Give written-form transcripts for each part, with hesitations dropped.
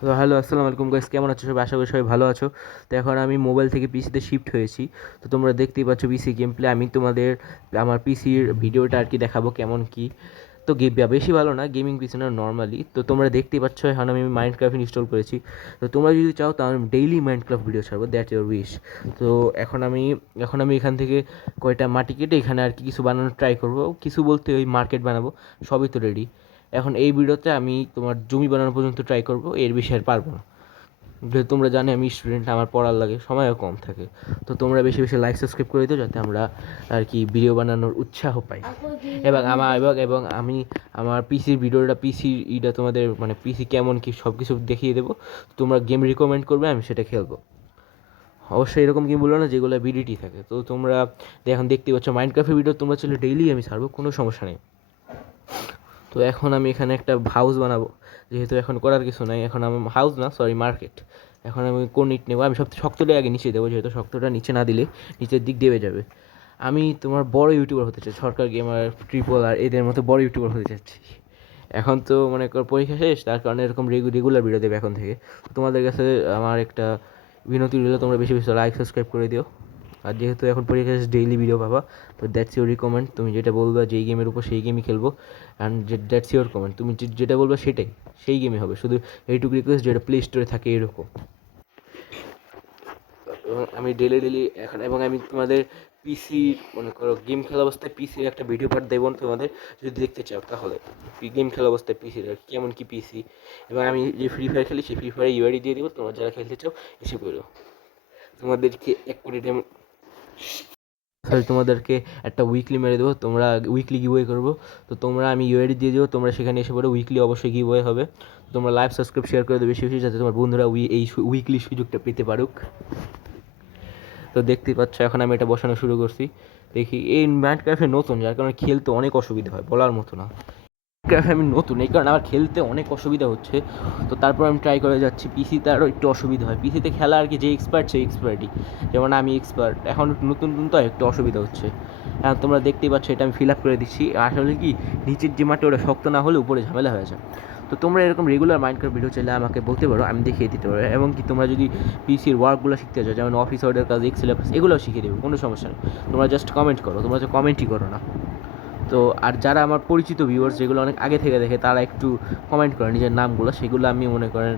তো হ্যালো, আসসালামু আলাইকুম গাইস, কেমন আছো সবাই? আশা করি সবাই ভালো আছো। তো এখন আমি মোবাইল থেকে পিসিতে শিফট হয়েছি। তো তোমরা দেখতেই পাচ্ছ পিসি গেম প্লে। আমি তোমাদের আমার পিসির ভিডিওটা আর কি দেখাবো কেমন কি। তো বেশি ভালো না, গেমিং পিসি না, নর্মালি। তো তোমরা দেখতেই পাচ্ছ এখন আমি মাইনক্রাফট ইনস্টল করেছি। তো তোমরা যদি চাও তাহলে আমি ডেইলি মাইনক্রাফট ভিডিও ছাড়বো, দ্যাটস ইউর উইশ। তো এখন আমি এখান থেকে কয়টা মাটি কেটে এখানে আর কি কিছু বানানোর ট্রাই করবো। কিছু বলতে ওই মার্কেট বানাবো, সবই তো রেডি। এখন এই ভিডিওতে আমি তোমার জমি বানানো পর্যন্ত ট্রাই করব, এর বেশি আর পারবো না। যেহেতু তোমরা জানো আমি স্টুডেন্ট, আমার পড়ার লাগে, সময়ও কম থাকে। তো তোমরা বেশি বেশি লাইক সাবস্ক্রাইব করে দিও যাতে আমরা আর কি ভিডিও বানানোর উৎসাহ পাই। এবং আমি আমার পিসির ভিডিওটা, পিসির ইটা তোমাদের মানে পিসি কেমন কি সব কিছু দেখিয়ে দেবো। তোমরা গেম রিকমেন্ড করবে, আমি সেটা খেলবো। অবশ্যই এরকম গেম বললো না যেগুলো বিডিটি থাকে। তো তোমরা এখন দেখতেই পাচ্ছ মাইনক্রাফটের ভিডিও তোমরা চলে ডেইলি আমি ছাড়বো, কোনো সমস্যা নেই। তো এখন আমি এখানে একটা হাউস বানাবো, যেহেতু এখন করার কিছু নাই। এখন আমি হাউস না, সরি, মার্কেট। এখন আমি কোন ইট নেবো? আমি সবচেয়ে শক্তটাই আগে নিচে দেবো, যেহেতু শক্তটা নিচে না দিলে নিচের দিক দেবে যাবে। আমি তোমার বড় ইউটিউবার হতে চাই, সরকার গেমার, ট্রিপল আর এদের মতো বড় ইউটিউবার হতে চাচ্ছি। এখন তো মনে কর পরীক্ষা শেষ, তার কারণে এরকম রেগুলার ভিডিও দেবে এখন থেকে। তোমাদের কাছে আমার একটা বিনতি রইল, তোমরা বেশি বেশি লাইক সাবস্ক্রাইব করে দিও। আর যেহেতু এখন পরীক্ষা শেষ, ডেইলি ভিডিও পাবা। তো দ্যাটস ইউর রিকমেন্ড, তুমি যেটা বলবা যেই গেমের উপর সেই গেমই খেলবো। অ্যান্ড দ্যাটস ইউর কমেন্ট, তুমি যেটা বলবে সেটাই, সেই গেমই হবে। শুধু এইটুকু রিকোয়েস্ট যেটা প্লে স্টোরে থাকে এরকম। এবং আমি ডেলি এখন, এবং আমি তোমাদের পিসি, মনে করো গেম খেলা অবস্থায় পিসির একটা ভিডিও পার্ট দেবো তোমাদের, যদি দেখতে চাও তাহলে। গেম খেলা অবস্থায় পিসির কেমন কি পিসি। এবং আমি যে ফ্রি ফায়ার খেলি সেই ফ্রি ফায়ারে ইউআইডি দিয়ে দেবো, তোমরা যারা খেলতে চাও এসে করো। তোমাদেরকে এক কোটি টাইম, সরি, তোমাদেরকে একটা উইকলি মেরে দেবো, তোমরা উইকলি গিভওয়ে করবো। তো তোমরা, আমি ইউআইডি দিয়ে দেবো, তোমরা সেখানে এসে পড়ো। উইকলি অবশ্যই গিভওয়ে হবে। তোমরা লাইভ সাবস্ক্রাইব শেয়ার করে দেবে বেশি বেশি, যাতে তোমার বন্ধুরা এই উইকলি সুযোগটা পেতে পারুক। তো দেখতেই পাচ্ছ এখন আমি এটা বসানো শুরু করছি। দেখি এই মাইনক্রাফটে নতুন, যার কারণে খেলতে অনেক অসুবিধা হয়, বলার মতো না। মাইনক্রাফটে আমি নতুন, এই কারণে আমার খেলতে অনেক অসুবিধা হচ্ছে। তো তারপর আমি ট্রাই করে যাচ্ছি। পিসিতে আরও একটু অসুবিধা হয়, পিসিতে খেলা আর কি, যে এক্সপার্ট সেই এক্সপার্টই। যেমন আমি এক্সপার্ট, এখন নতুন নতুন তো একটু অসুবিধা হচ্ছে। এখন তোমরা দেখতেই পাচ্ছ এটা আমি ফিল আপ করে দিচ্ছি। আসলে কি, নিচের যে মাটি ওটা শক্ত না হলে উপরে ঝামেলা হয়ে যায়। তো তোমরা এরকম রেগুলার মাইনক্রাফট ভিডিও চাইলে আমাকে বলতে পারো, আমি দেখিয়ে দিতে পারবো। এবং কি তোমরা যদি পিসির ওয়ার্কগুলো শিখতে চাও, যেমন অফিস অর্ডার কাজ, এক্সেল কাজ, এগুলোও শিখিয়ে দেবে, কোনো সমস্যা নেই। তোমরা জাস্ট কমেন্ট করো, তোমরা তো কমেন্টই করো না। তো আর যারা আমার পরিচিত ভিউয়ার্স, যেগুলো অনেক আগে থেকে দেখে, তারা একটু কমেন্ট করে নিজের নামগুলো, সেগুলো আমি মনে করেন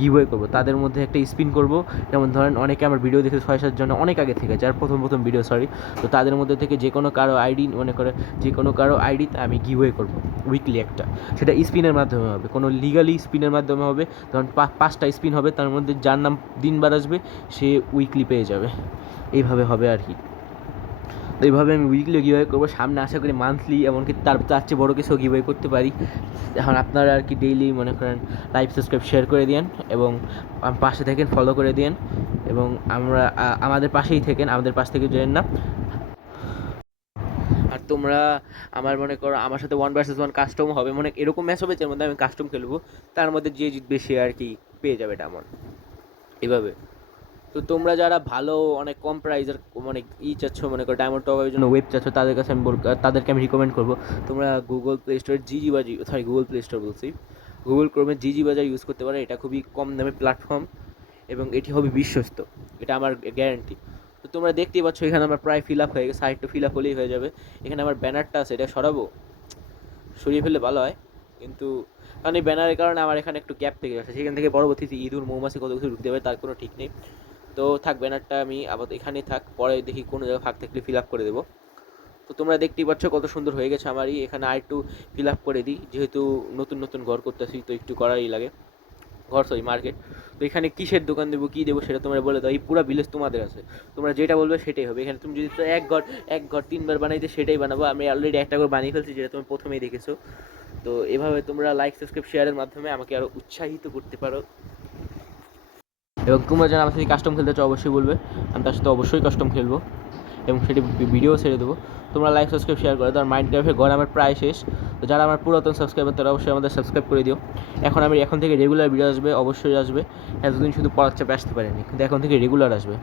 গিভওয়ে করবো। তাদের মধ্যে একটা স্পিন করবো। যেমন ধরেন অনেকে আমার ভিডিও দেখে 6-7 জন অনেক আগে থেকে, যার প্রথম ভিডিও, সরি। তো তাদের মধ্যে থেকে যে কোনো কারো আইডি, মনে করে যে কোনো কারো আইডিতে আমি গিভওয়ে করবো উইকলি একটা। সেটা স্পিনের মাধ্যমে হবে, কোনো লিগালি স্পিনের মাধ্যমে হবে। ধরুন 5টা স্পিন হবে, তার মধ্যে যার নাম দিনবার আসবে সে উইকলি পেয়ে যাবে। এইভাবে হবে আর কি। তো এইভাবে আমি উইকলি গিভওয়ে করবো। সামনে আশা করি মান্থলি, এমনকি তার চেয়ে বড়ো কিছু গিভওয়ে করতে পারি। এখন আপনারা আর কি ডেইলি মনে করেন লাইক সাবস্ক্রাইব শেয়ার করে দিন, এবং পাশে থাকেন, ফলো করে দিন। এবং আমাদের পাশেই থাকেন, আমাদের পাশ থেকে যেন না। আর তোমরা আমার, মনে করো আমার সাথে 1 vs 1 কাস্টম হবে, মানে এরকম ম্যাচ হবে যার মধ্যে আমি কাস্টম খেলবো। তার মধ্যে যে জিতবে সে আর কি পেয়ে যাবে এটা আমার, এইভাবে। তো তোমরা যারা ভালো, অনেক কম প্রাইজের মানে চাচ্ছ, মনে করো ডায়মন্ড টপের জন্য ওয়েব চাচ্ছ, তাদের কাছে আমি তাদেরকে আমি রিকমেন্ড করবো। তোমরা গুগল প্লে স্টোরে গুগল প্লে স্টোর বলছি, গুগল ক্রোমে জিজি বাজার ইউজ করতে পারো। এটা খুবই কম দামে প্ল্যাটফর্ম, এবং এটি হবে বিশ্বস্ত, এটা আমার গ্যারান্টি। তো তোমরা দেখতেই পাচ্ছ এখানে আমার প্রায় ফিল আপ হয়ে গেছে, সাইডটা ফিল আপ হলেই হয়ে যাবে। এখানে আমার ব্যানারটা আছে, এটা সরাবো, সরিয়ে ফেললে ভালো হয়। কিন্তু কারণ এই ব্যানারের কারণে আমার এখানে একটু গ্যাপ থেকে গেছে, সেখান থেকে পরবর্তীতে ইঁদুর মৌমাছি কত কিছু ঢুকতে হবে তার কোনো ঠিক নেই। তো থাক, ব্যানারটা আমি আবার এখানেই থাক, পরে দেখি কোনো জায়গায় ফাঁক থাকলে ফিল আপ করে দেবো। তো তোমরা দেখতেই পাচ্ছ কত সুন্দর হয়ে গেছে আমারই। এখানে আর একটু ফিল আপ করে দিই, যেহেতু নতুন নতুন ঘর করতেছি তো একটু করারই লাগে। ঘর, সরি, মার্কেট। তো এখানে কিসের দোকান দেবো, কী দেবো, সেটা তোমরা বলে দাও। এই পুরো ভিলেজ তোমাদের আছে, তোমরা যেটা বলবে সেটাই হবে। এখানে তুমি যদি এক ঘর 3বার বানাইতে, সেটাই বানাবো। আমি অলরেডি একটা করে বানিয়ে ফেলছি, যেটা তুমি প্রথমেই দেখেছো। তো এভাবে তোমরা লাইক সাবস্ক্রাইব শেয়ারের মাধ্যমে আমাকে আরও উৎসাহিত করতে পারো। এবং তোমরা যারা আমার সাথে কাস্টম খেলতে চাও অবশ্যই বলবে, আমি তার সাথে অবশ্যই কাস্টম খেলবো, এবং সেটি ভিডিও ছেড়ে দেবো। তোমরা লাইক সাবস্ক্রাইব শেয়ার করে দাও। মাইনক্রাফটের ঘর আমার প্রায় শেষ। তো যারা আমার পুরাতন সাবস্ক্রাইবার তারা অবশ্যই আমাদের সাবস্ক্রাইব করে দিও। এখন থেকে রেগুলার ভিডিও আসবে, অবশ্যই আসবে। এতদিন শুধু পড়ার চাপে আসতে পারেনি, কিন্তু এখন থেকে রেগুলার আসবে।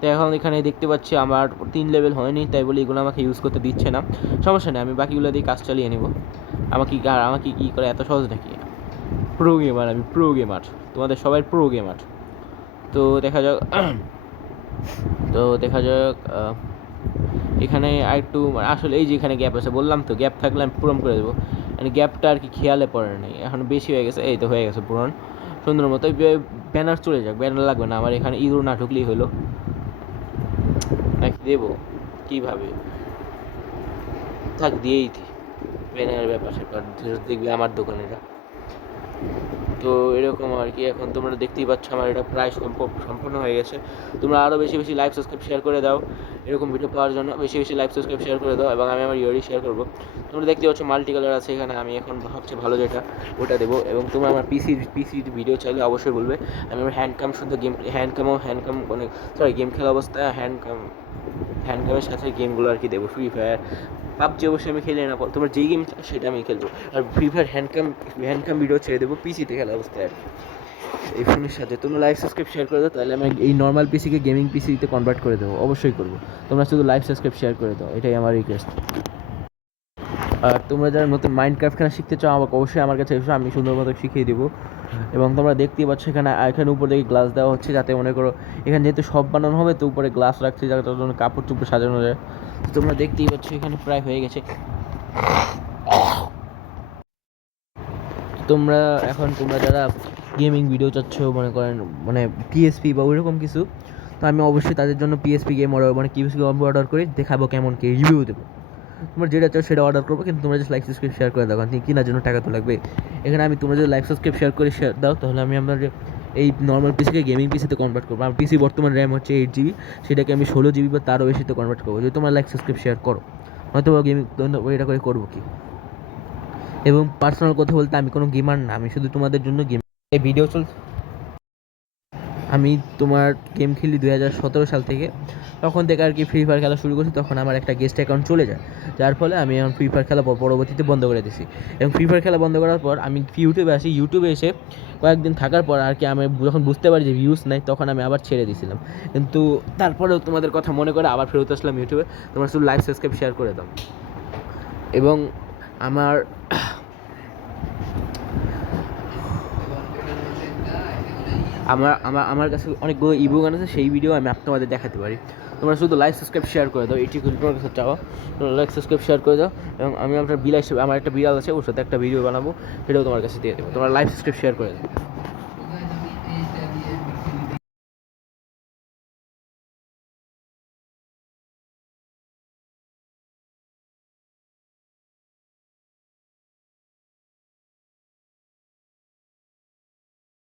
তো এখন এখানে দেখতে পাচ্ছি আমার 3 লেভেল হয়নি, তাই বলে এগুলো আমাকে ইউজ করতে দিচ্ছে না। সমস্যা নেই, আমি বাকিগুলো দিয়ে কাজ চালিয়ে নেব। আমাকে কী করে, এত সহজ নাকি? প্রো গেমার, আমি প্রো গেমার, তোমাদের সবাই প্রো গেমার। তো দেখা যাক তো দেখা যাক এখানে আরেকটু আসলে এই যে এখানে গ্যাপ আছে, বললাম তো গ্যাপ থাকলে আমি পূরণ করে দেবো, মানে গ্যাপটা আর কি খেয়ালে পড়ে নাই, এখন বেশি হয়ে গেছে, এই তো হয়ে গেছে পূরণ সুন্দর মতো। ব্যানার চলে যাক, ব্যানার লাগবে না আমার, এখানে ইঁদুর না ঢুকলেই হলো। নাকি দেবো কীভাবে, থাক দিয়েই দিই, ব্যানারের ব্যাপার স্যাপার দেখবে আমার দোকানেরা। তো এরকম আর কি, এখন তোমরা দেখতেই পাচ্ছ আমার এটা প্রায় সম্পূর্ণ হয়ে গেছে। তোমরা আরও বেশি বেশি লাইক সাবস্ক্রাইব শেয়ার করে দাও, এরকম ভিডিও পাওয়ার জন্য বেশি বেশি লাইক সাবস্ক্রাইব শেয়ার করে দাও, এবং আমি আমার ইয়ারই শেয়ার করবো। তোমরা দেখতে পাচ্ছ মাল্টি কালার আছে এখানে, আমি এখন সবচেয়ে ভালো যেটা ওটা দেবো। এবং তোমরা আমার পিসির ভিডিও চাইলে অবশ্যই বলবে, আমি আমার হ্যান্ডকাম শুধু গেম হ্যান্ডকাম মানে গেম খেলা অবস্থায় হ্যান্ডকামের সাথে গেমগুলো আর কি দেবো। ফ্রি ফায়ার, পাবজি অবশ্যই আমি খেলি না, তোমার যেই গেম সেটা আমি খেলবো। আর ফ্রি ফায়ার হ্যান্ডকাম ভিডিও ছেড়ে দেবো পিসিতে খেলা অবস্থায় আর কি। এই ফোনের সাথে তোমরা লাইক সাবস্ক্রাইব শেয়ার করে দাও, তাহলে আমি এই নর্মাল পিসিকে গেমিং পিসিতে কনভার্ট করে দেবো, অবশ্যই করবো। তোমরা শুধু লাইক সাবস্ক্রাইব শেয়ার করে দাও, এটাই আমার রিকোয়েস্ট। আর তোমরা যারা নতুন মাইনক্রাফট খেলা শিখতে চাও, আমাকে অবশ্যই আমার কাছে এসো, আমি সুন্দর মতো শিখিয়ে দেবো। এবং তোমরা দেখতেই পাচ্ছ এখানে উপর থেকে গ্লাস দেওয়া হচ্ছে, যাতে মনে করো এখানে যেহেতু সব বানানো হবে, তো উপরে গ্লাস রাখছি যাতে জন্য কাপড় চোপড় সাজানো যায়। তো তোমরা দেখতেই পাচ্ছ এখানে প্রায় হয়ে গেছে। তোমরা যারা গেমিং ভিডিও চাচ্ছ, মনে করেন মানে পিএসপি বা ওইরকম কিছু, তো আমি অবশ্যই তাদের জন্য PSP game PSP game order করে দেখাবো, কেমন কি রিভিউ দেবো। তোমরা যেটা চাও সেটা অর্ডার করবো, কিন্তু তোমরা জাস্ট লাইক সাবস্ক্রাইব শেয়ার করে দাও, কারণ কেনার জন্য টাকা তো লাগবে। এখানে তোমরা যদি লাইক সাবস্ক্রাইব শেয়ার করে দাও, তাহলে আমি আপনার এই নর্মাল পিসিকে গেমিং পিসিতে কনভার্ট করবো। আমার পিসি বর্তমান র্যাম হচ্ছে 8 GB, সেটাকে আমি 16 GB বা তারও বেশিতে কনভার্ট করবো, যদি তোমরা লাইক সাবস্ক্রাইব শেয়ার করো। হয়তো গেমিং এটা করে করবো কি। এবং পার্সোনাল কথা বলতে আমি কোনো গেমার না, আমি শুধু তোমাদের জন্য গেম এই ভিডিও আমি তোমার গেম খেলি 2017 সাল থেকে, তখন থেকে আর কি ফ্রি ফায়ার খেলা শুরু করছি। তখন আমার একটা গেস্ট অ্যাকাউন্ট চলে যায়, যার ফলে আমি এখন ফ্রি ফায়ার খেলা পরবর্তীতে বন্ধ করে দিয়েছি। এবং ফ্রি ফায়ার খেলা বন্ধ করার পর আমি ইউটিউবে এসে কয়েকদিন থাকার পর আর কি আমি যখন বুঝতে পারি যে ভিউজ নাই, তখন আমি আবার ছেড়ে দিয়েছিলাম। কিন্তু তারপরেও তোমাদের কথা মনে করে আবার ফেরত আসলাম ইউটিউবে। তোমরা শুধু লাইক সাবস্ক্রাইব শেয়ার করে দাও। এবং আমার আমার আমার আমার কাছে অনেকগুলো ইবুক আছে, সেই ভিডিও আমি তোমাদের দেখাতে পারি। তোমরা শুধু লাইক সাবস্ক্রাইব শেয়ার করে দাও, এটি তোমার কাছে চাওয়া। তোমরা লাইক সাবস্ক্রাইব শেয়ার করে দাও, এবং আমি আমার একটা বিড়াল আছে, ওর সাথে একটা ভিডিও বানাবো, সেটাও তোমার কাছে দিয়ে দেবো। তোমরা লাইক সাবস্ক্রাইব শেয়ার করে দাও।